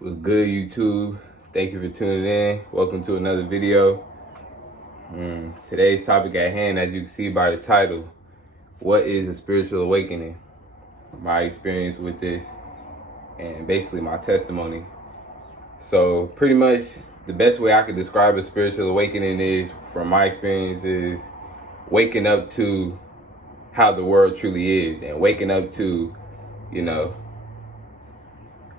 What's good, YouTube? Thank you for tuning in. Welcome to another video. Today's topic at hand, as you can see by the title, what is a spiritual awakening? My experience with this and basically my testimony. So pretty much the best way I could describe a spiritual awakening is, from my experience, is waking up to how the world truly is and waking up to,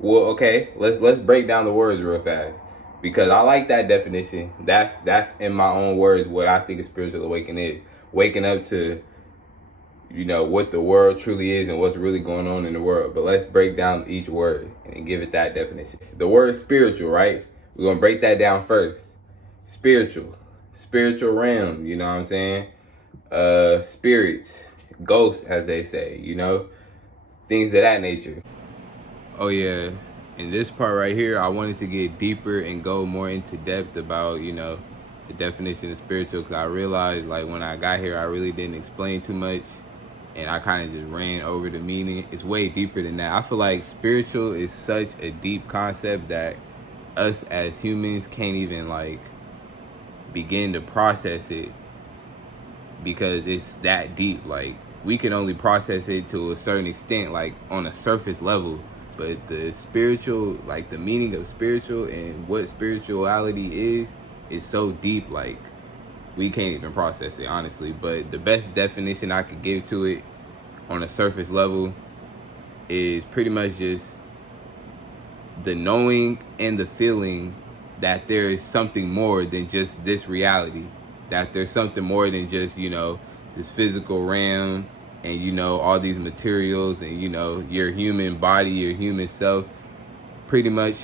well, okay, let's break down the words real fast, because I like that definition. That's in my own words what I think a spiritual awakening is. Waking up to, what the world truly is and what's really going on in the world. But let's break down each word and give it that definition. The word spiritual, right? We're going to break that down first. Spiritual realm, you know what I'm saying? Spirits, ghosts, as they say, things of that nature. Oh yeah, in this part right here, I wanted to get deeper and go more into depth about, the definition of spiritual, because I realized, like, when I got here, I really didn't explain too much, and I kind of just ran over the meaning. It's way deeper than that. I feel like spiritual is such a deep concept that us as humans can't even, like, begin to process it, because it's that deep. Like, we can only process it to a certain extent, like, on a surface level. But the spiritual, like the meaning of spiritual and what spirituality is so deep, like we can't even process it, honestly. But the best definition I could give to it on a surface level is pretty much just the knowing and the feeling that there is something more than just this reality, that there's something more than just, this physical realm, and all these materials, and your human body, your human self. Pretty much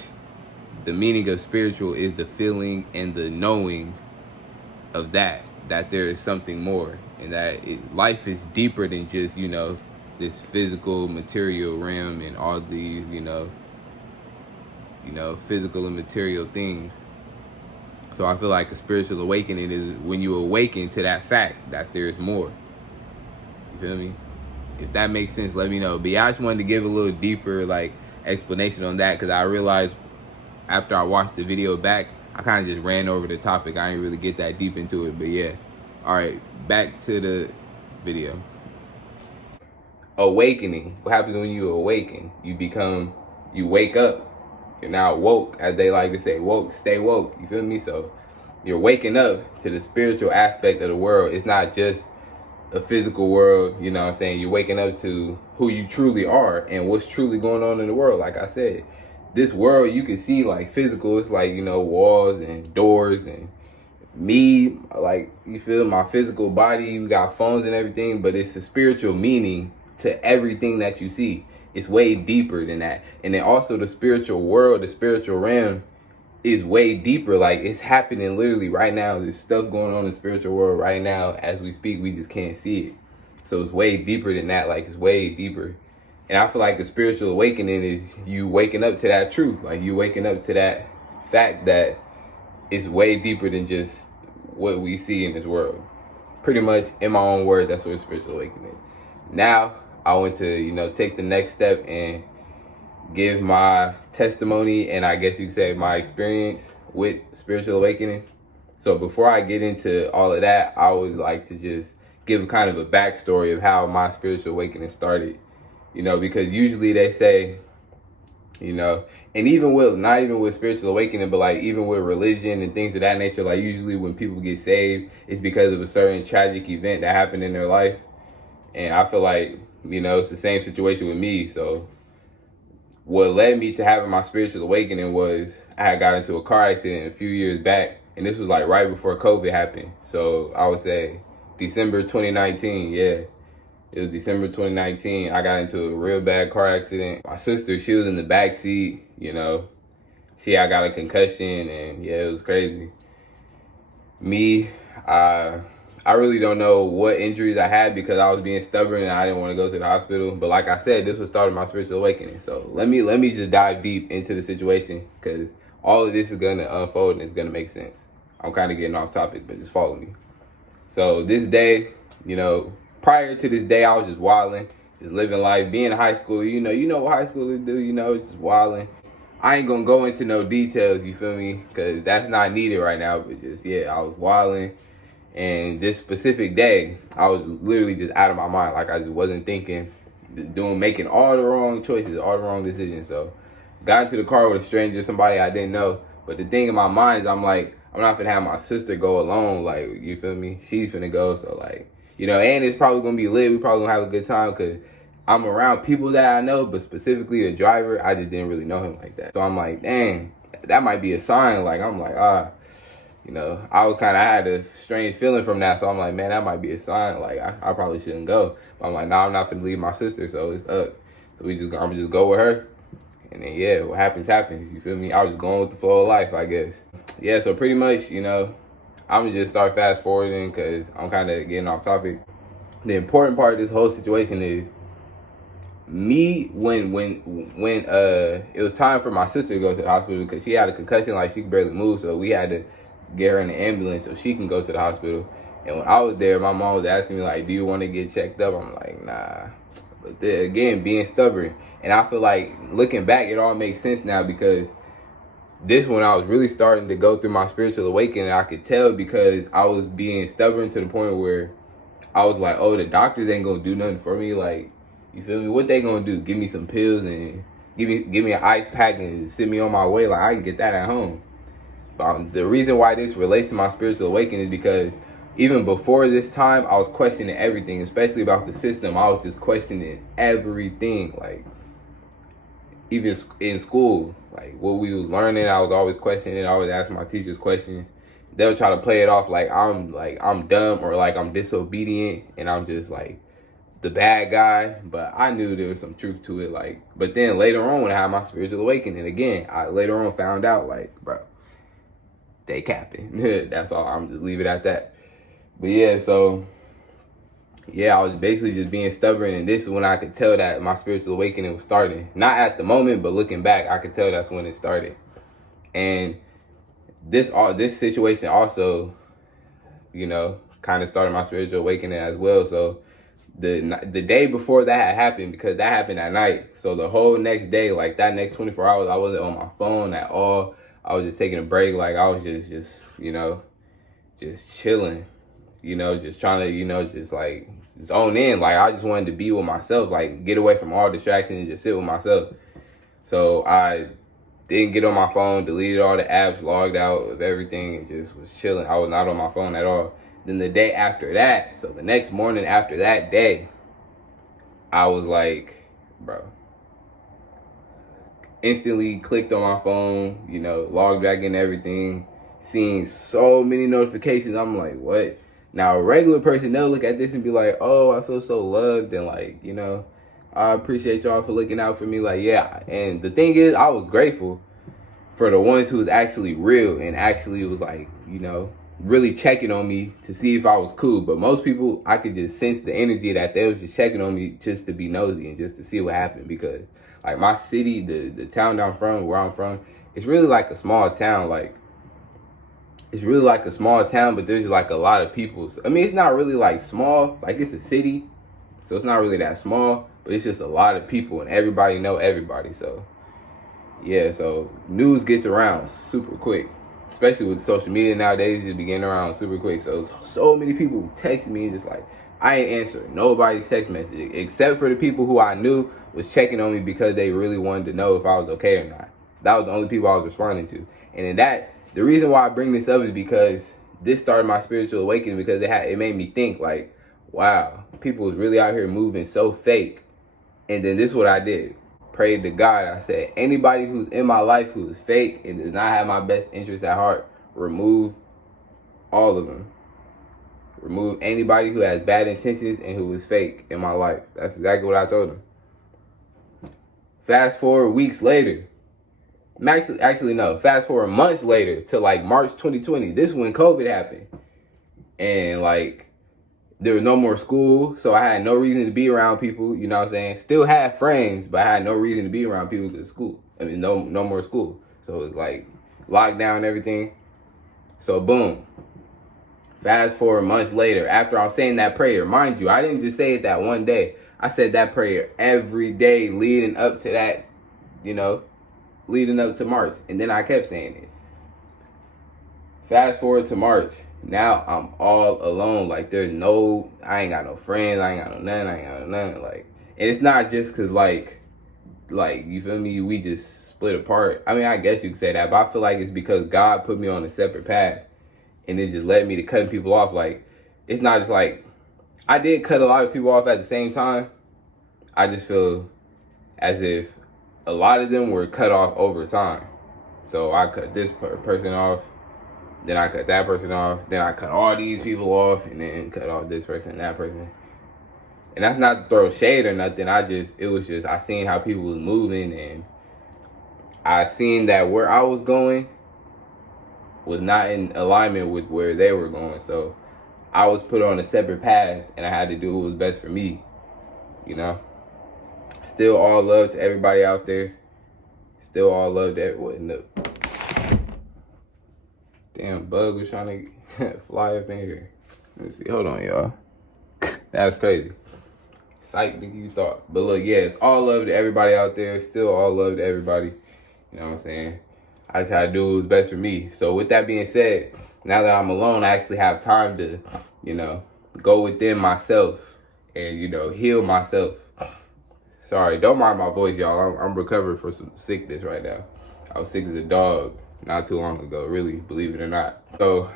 the meaning of spiritual is the feeling and the knowing of that there is something more, and that life is deeper than just this physical material realm and all these physical and material things. So I feel like a spiritual awakening is when you awaken to that fact that there's more. You feel me? If that makes sense, let me know. But yeah, I just wanted to give a little deeper, like, explanation on that, because I realized after I watched the video back, I kind of just ran over the topic. I didn't really get that deep into it. But yeah. All right, back to the video. Awakening. What happens when you awaken? You wake up. You're now woke, as they like to say. Woke, stay woke. You feel me? So you're waking up to the spiritual aspect of the world. It's not just a physical world, you know what I'm saying? You're waking up to who you truly are and what's truly going on in the world. Like I said, this world you can see, like, physical. It's like, walls and doors and me, like, you feel my physical body. We got phones and everything, but it's a spiritual meaning to everything that you see. It's way deeper than that. And then also the spiritual world, the spiritual realm, is way deeper. Like, it's happening literally right now. There's stuff going on in the spiritual world right now as we speak. We just can't see it. So it's way deeper than that. Like, it's way deeper. And I feel like a spiritual awakening is you waking up to that truth. Like, you waking up to that fact that it's way deeper than just what we see in this world. Pretty much, in my own words, that's what a spiritual awakening is. Now I want to take the next step and give my testimony, and I guess you could say my experience with spiritual awakening. So before I get into all of that, I would like to just give kind of a backstory of how my spiritual awakening started. Because usually they say, and even with, not even with spiritual awakening, but like even with religion and things of that nature, like usually when people get saved, it's because of a certain tragic event that happened in their life. And I feel like, it's the same situation with me. So what led me to having my spiritual awakening was I had got into a car accident a few years back, and this was like right before COVID happened. So I would say December 2019, yeah. It was December 2019. I got into a real bad car accident. My sister, she was in the back seat, I got a concussion, and yeah, it was crazy. Me, I really don't know what injuries I had because I was being stubborn and I didn't want to go to the hospital. But like I said, this was starting my spiritual awakening. So let me just dive deep into the situation, because all of this is going to unfold and it's going to make sense. I'm kind of getting off topic, but just follow me. So this day, prior to this day, I was just wilding, just living life, being a high schooler. You know what high schoolers do, just wilding. I ain't gonna go into no details, you feel me? Because that's not needed right now. But just, yeah, I was wilding. And this specific day, I was literally just out of my mind. Like, I just wasn't thinking, making all the wrong choices, all the wrong decisions. So, got into the car with a stranger, somebody I didn't know. But the thing in my mind is, I'm like, I'm not finna have my sister go alone. Like, you feel me? She's finna go. So, like, you know, and it's probably gonna be lit. We probably gonna have a good time because I'm around people that I know, but specifically the driver, I just didn't really know him like that. So I'm like, dang, that might be a sign. Like, I'm like, you know, I had a strange feeling from that. So I'm like, man, that might be a sign. Like, I probably shouldn't go. But I'm like, nah, I'm not finna leave my sister. So it's up. So I'm just go with her. And then, yeah, what happens, happens. You feel me? I was just going with the flow of life, I guess. Yeah, so pretty much, you know, I'm gonna just start fast forwarding because I'm kind of getting off topic. The important part of this whole situation is me when it was time for my sister to go to the hospital because she had a concussion, like she could barely move, so we had to get her in the ambulance so she can go to the hospital. And when I was there, my mom was asking me like, do you want to get checked up? I'm like, nah. But then, again, being stubborn. And I feel like looking back, it all makes sense now because this when I was really starting to go through my spiritual awakening, I could tell because I was being stubborn to the point where I was like, oh, the doctors ain't gonna do nothing for me. Like, you feel me? What they gonna do? Give me some pills and give me an ice pack and send me on my way? Like, I can get that at home. But the reason why this relates to my spiritual awakening is because even before this time, I was questioning everything, especially about the system. I was just questioning everything. Like, even in school, like what we was learning, I was always questioning it. I always asking my teachers questions. They'll try to play it off like I'm dumb or like I'm disobedient and I'm just like the bad guy. But I knew there was some truth to it. Like, but then later on when I had my spiritual awakening again, I later on found out like, bro, they capping. That's all. I'm just leave it at that. But yeah, so yeah, I was basically just being stubborn, and this is when I could tell that my spiritual awakening was starting. Not at the moment, but looking back, I could tell that's when it started. And this situation also, you know, kind of started my spiritual awakening as well. So the day before that had happened, because that happened at night. So the whole next day, like that next 24 hours, I wasn't on my phone at all. I was just taking a break. Like I was just you know, just chilling, you know, just trying to, you know, just like zone in. Like I just wanted to be with myself, like get away from all distractions and just sit with myself. So I didn't get on my phone, deleted all the apps, logged out of everything, and just was chilling. I was not on my phone at all. Then the day after that, so the next morning after that day, I was like, bro, instantly clicked on my phone, you know, logged back in everything, seeing so many notifications. I'm like, what? Now, a regular person, they'll look at this and be like, oh, I feel so loved, and like, you know, I appreciate y'all for looking out for me. Like, yeah. And the thing is, I was grateful for the ones who was actually real and actually was like, you know, really checking on me to see if I was cool. But most people, I could just sense the energy that they was just checking on me just to be nosy and just to see what happened. Because like my city, the town I'm from, where I'm from, it's really like a small town. Like it's really like a small town, but there's like a lot of people. I mean, it's not really like small, like it's a city, so it's not really that small, but it's just a lot of people and everybody know everybody. So yeah, so news gets around super quick, especially with social media nowadays. Just be getting around super quick. So many people texting me, just like I ain't answering nobody's text message except for the people who I knew was checking on me because they really wanted to know if I was okay or not. That was the only people I was responding to. And in that, the reason why I bring this up is because this started my spiritual awakening, because it made me think like, wow, people was really out here moving so fake. And then this is what I did. Prayed to God. I said, anybody who's in my life who is fake and does not have my best interests at heart, remove all of them. Remove anybody who has bad intentions and who is fake in my life. That's exactly what I told him. Fast forward weeks later. Actually no. Fast forward months later to like March 2020. This is when COVID happened. And like there was no more school, so I had no reason to be around people, you know what I'm saying? Still had friends, but I had no reason to be around people because of school. I mean, no more school. So it was like lockdown and everything. So boom. Fast forward months later, after I'm saying that prayer, mind you, I didn't just say it that one day. I said that prayer every day leading up to that, you know, leading up to March. And then I kept saying it. Fast forward to March. Now I'm all alone. Like, I ain't got no friends. I ain't got no nothing. I ain't got no nothing. Like, and it's not just because, like, you feel me? We just split apart. I mean, I guess you could say that, but I feel like it's because God put me on a separate path, and it just led me to cutting people off. Like, it's not just like, I did cut a lot of people off at the same time. I just feel as if a lot of them were cut off over time. So I cut this person off, then I cut that person off, then I cut all these people off, and then cut off this person and that person. And that's not to throw shade or nothing. I seen how people was moving, and I seen that where I was going was not in alignment with where they were going. So I was put on a separate path, and I had to do what was best for me, you know? Still all love to everybody out there. Still all love to everyone. The damn bug was trying to fly up in here. Let's see. Hold on, y'all. That's crazy. Psych, nigga, you thought. But look, yeah, it's all love to everybody out there. Still all love to everybody. You know what I'm saying? I just had to do what was best for me. So with that being said, now that I'm alone, I actually have time to, you know, go within myself and, you know, heal myself. Sorry, don't mind my voice, y'all. I'm recovering from some sickness right now. I was sick as a dog not too long ago, really, believe it or not. So,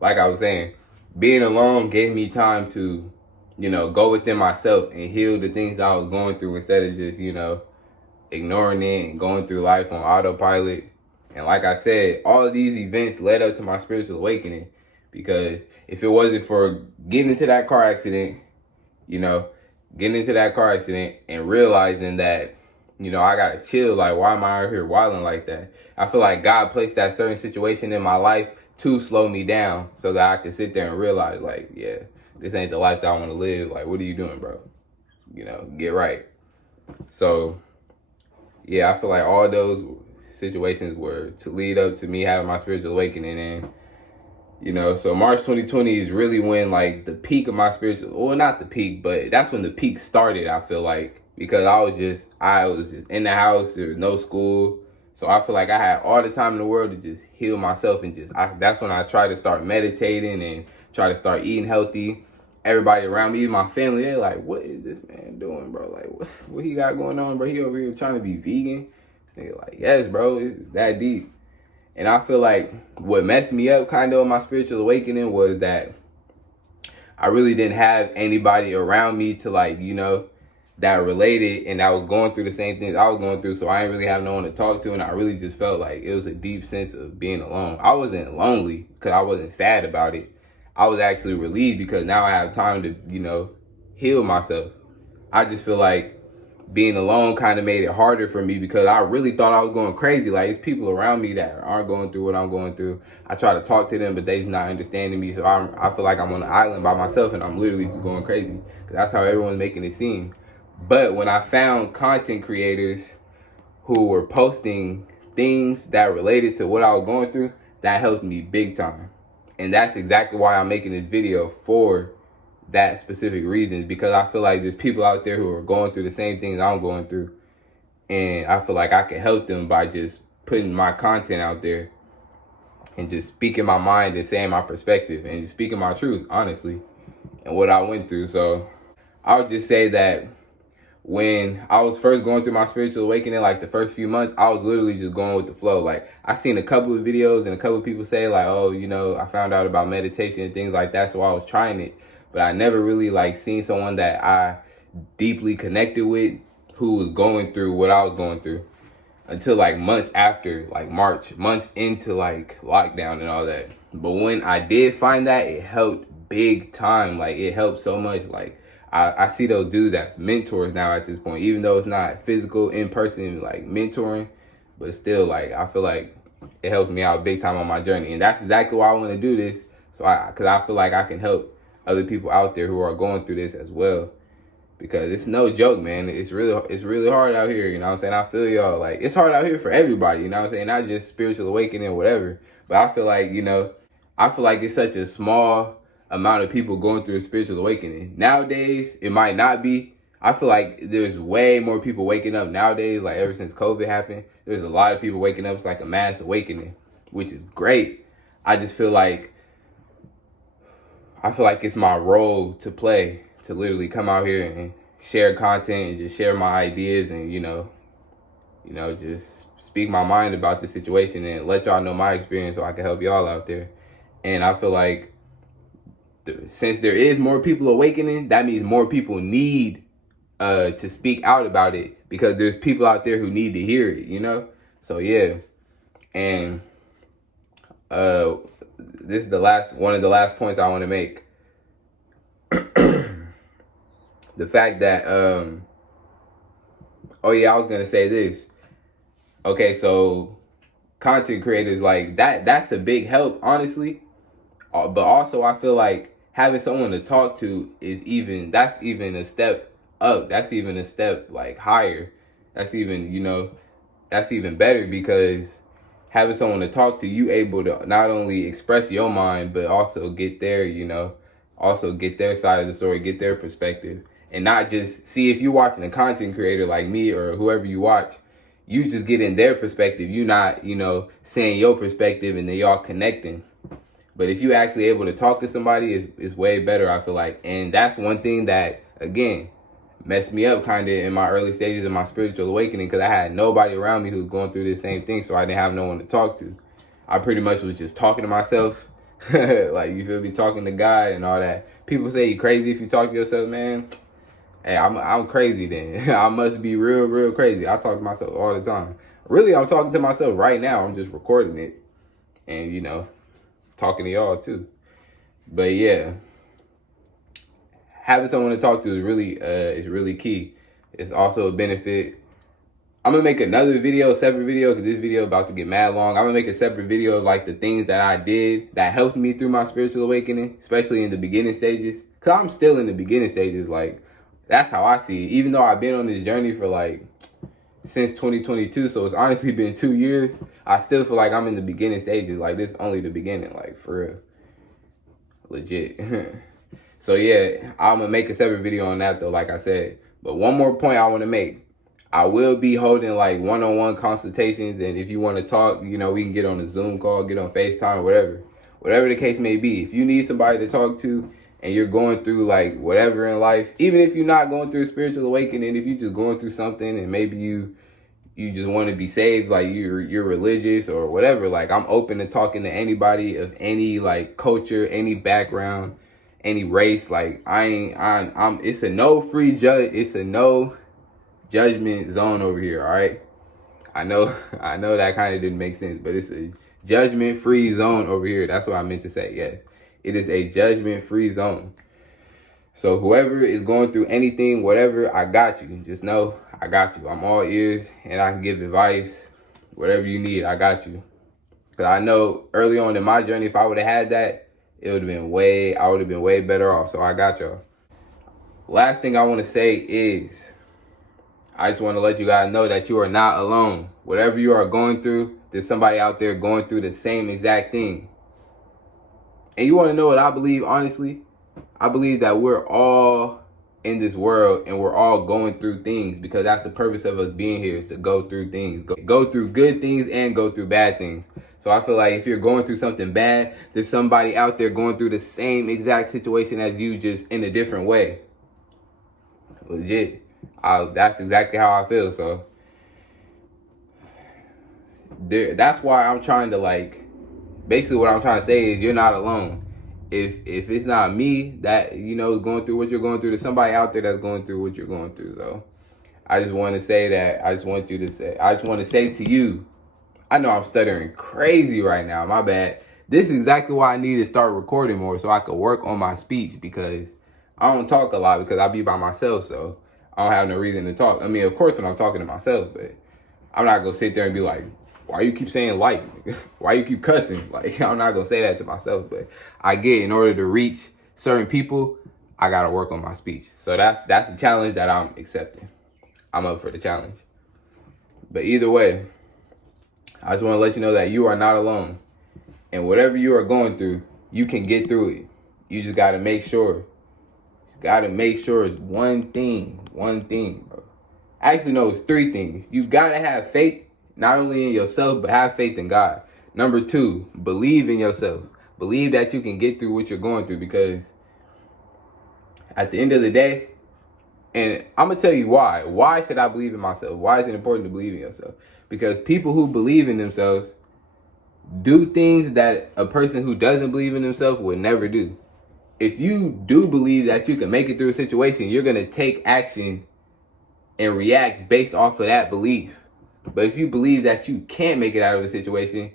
like I was saying, being alone gave me time to, you know, go within myself and heal the things I was going through instead of just, you know, ignoring it and going through life on autopilot. And like I said, all of these events led up to my spiritual awakening, because if it wasn't for getting into that car accident, you know, and realizing that, you know, I gotta chill. Like, why am I out here wilding like that? I feel like God placed that certain situation in my life to slow me down so that I could sit there and realize, like, yeah, this ain't the life that I want to live. Like, what are you doing, bro? You know, get right. So, yeah, I feel like all those situations were to lead up to me having my spiritual awakening. And, you know, so March 2020 is really when, like, the peak of my spiritual, well, not the peak, but that's when the peak started, I feel like, because I was just in the house. There was no school. So I feel like I had all the time in the world to just heal myself, and that's when I tried to start meditating and try to start eating healthy. Everybody around me, my family, they're like, what is this man doing, bro? Like, what he got going on, bro? He over here trying to be vegan? This nigga like, yes, bro, it's that deep. And I feel like what messed me up kind of on my spiritual awakening was that I really didn't have anybody around me to, like, you know, that related and that was going through the same things I was going through. So I didn't really have no one to talk to, and I really just felt like it was a deep sense of being alone. I wasn't lonely because I wasn't sad about it. I was actually relieved because now I have time to, you know, heal myself. I just feel like being alone kind of made it harder for me because I really thought I was going crazy. Like, it's people around me that aren't going through what I'm going through. I try to talk to them, but they're not understanding me. So I feel like I'm on an island by myself, and I'm literally just going crazy, because that's how everyone's making it seem. But when I found content creators who were posting things that related to what I was going through, that helped me big time. And that's exactly why I'm making this video, for that specific reasons, because I feel like there's people out there who are going through the same things I'm going through, and I feel like I can help them by just putting my content out there and just speaking my mind and saying my perspective and just speaking my truth, honestly, and what I went through. So I would just say that when I was first going through my spiritual awakening, like the first few months, I was literally just going with the flow. Like, I seen a couple of videos and a couple of people say, like, oh, you know, I found out about meditation and things like that, so I was trying it. But I never really, like, seen someone that I deeply connected with who was going through what I was going through until, like, months after, like, March, months into, like, lockdown and all that. But when I did find that, it helped big time. Like, it helped so much. Like, I see those dudes as mentors now at this point, even though it's not physical, in-person, like, mentoring. But still, like, I feel like it helps me out big time on my journey. And that's exactly why I want to do this. So because I feel like I can help other people out there who are going through this as well, because it's no joke, man. It's really hard out here, you know what I'm saying? I feel y'all. Like, it's hard out here for everybody, you know what I'm saying? Not just spiritual awakening or whatever, but I feel like, you know, it's such a small amount of people going through a spiritual awakening. Nowadays, it might not be. I feel like there's way more people waking up nowadays. Like ever since COVID happened, there's a lot of people waking up. It's like a mass awakening, which is great. I just feel like it's my role to play, to literally come out here and share content and just share my ideas and just speak my mind about the situation and let y'all know my experience so I can help y'all out there. And I feel like since there is more people awakening, that means more people need to speak out about it, because there's people out there who need to hear it, So yeah. And this is one of the last points I want to make. The fact that I was gonna say this. Okay, so content creators, like that's a big help, honestly. But also I feel like having someone to talk to that's even a step up. That's even a step like higher. That's even better, because having someone to talk to, you able to not only express your mind, but also get their side of the story, get their perspective. And not just see, if you're watching a content creator like me or whoever you watch, you just get in their perspective. You not, saying your perspective and then y'all connecting. But if you actually able to talk to somebody, it's way better, I feel like. And that's one thing that, again, messed me up kind of in my early stages of my spiritual awakening, because I had nobody around me who was going through the same thing, so I didn't have no one to talk to. I pretty much was just talking to myself, like, you feel me, talking to God and all that. People say you crazy if you talk to yourself, man. Hey, I'm crazy then. I must be real, real crazy. I talk to myself all the time. Really, I'm talking to myself right now. I'm just recording it and, talking to y'all too. But yeah, having someone to talk to is really key. It's also a benefit. I'm gonna make another separate video, because this video about to get mad long. I'm gonna make a separate video of like the things that I did that helped me through my spiritual awakening, especially in the beginning stages. Cause I'm still in the beginning stages. Like, that's how I see it. Even though I've been on this journey for since 2022, so it's honestly been 2 years, I still feel like I'm in the beginning stages. Like, this is only the beginning, like, for real. Legit. So yeah, I'm gonna make a separate video on that though, like I said. But one more point I want to make. I will be holding like one-on-one consultations, and if you want to talk, we can get on a Zoom call, get on FaceTime, whatever the case may be. If you need somebody to talk to and you're going through like whatever in life, even if you're not going through a spiritual awakening, if you're just going through something and maybe you just want to be saved, like you're religious or whatever, like, I'm open to talking to anybody of any like culture, any background, any race. Like, it's a no judgment zone over here, all right? I know that kind of didn't make sense, but it's a judgment-free zone over here. That's what I meant to say, yes. It is a judgment-free zone. So whoever is going through anything, whatever, I got you. Just know I got you. I'm all ears, and I can give advice. Whatever you need, I got you. Because I know early on in my journey, if I would have had that, I would have been way better off. So I got y'all. Last thing I want to say is, I just want to let you guys know that you are not alone. Whatever you are going through, there's somebody out there going through the same exact thing. And you want to know what I believe, honestly? I believe that we're all in this world and we're all going through things, because that's the purpose of us being here, is to go through things. Go through good things and go through bad things. So I feel like if you're going through something bad, there's somebody out there going through the same exact situation as you, just in a different way. Legit. That's exactly how I feel. So that's why I'm trying to basically what I'm trying to say is, you're not alone. If it's not me that is going through what you're going through, there's somebody out there that's going through what you're going through. So I just want to say that. I just want to say to you, I know I'm stuttering crazy right now, my bad. This is exactly why I need to start recording more, so I could work on my speech, because I don't talk a lot, because I be by myself, so I don't have no reason to talk. I mean, of course when I'm talking to myself, but I'm not gonna sit there and be like, why you keep saying like? Why you keep cussing? Like, I'm not gonna say that to myself, but I get, in order to reach certain people, I gotta work on my speech. So that's the challenge that I'm accepting. I'm up for the challenge. But either way, I just want to let you know that you are not alone. And whatever you are going through, you can get through it. You just gotta make sure. It's one thing one thing, bro. Actually, no, it's three things. You gotta have faith, not only in yourself, but have faith in God. Number two, believe in yourself. Believe that you can get through what you're going through, because at the end of the day, and I'm gonna tell you why. Why should I believe in myself? Why is it important to believe in yourself? Because people who believe in themselves do things that a person who doesn't believe in themselves would never do. If you do believe that you can make it through a situation, you're gonna take action and react based off of that belief. But if you believe that you can't make it out of a situation,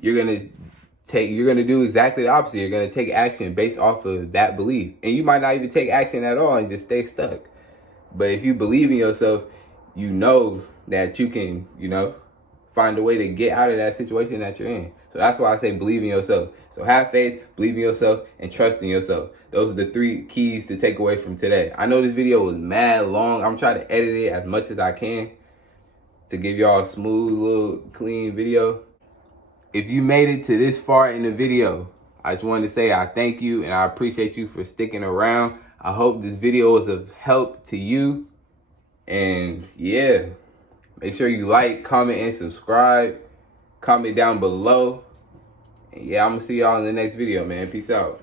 you're gonna do exactly the opposite. You're gonna take action based off of that belief. And you might not even take action at all and just stay stuck. But if you believe in yourself, you know that you can, find a way to get out of that situation that you're in. So that's why I say believe in yourself. So have faith, believe in yourself, and trust in yourself. Those are the three keys to take away from today. I know this video was mad long. I'm trying to edit it as much as I can to give y'all a smooth, little, clean video. If you made it to this far in the video, I just wanted to say I thank you and I appreciate you for sticking around. I hope this video was of help to you. And yeah, make sure you like, comment, and subscribe. Comment down below. And yeah, I'm gonna see y'all in the next video, man. Peace out.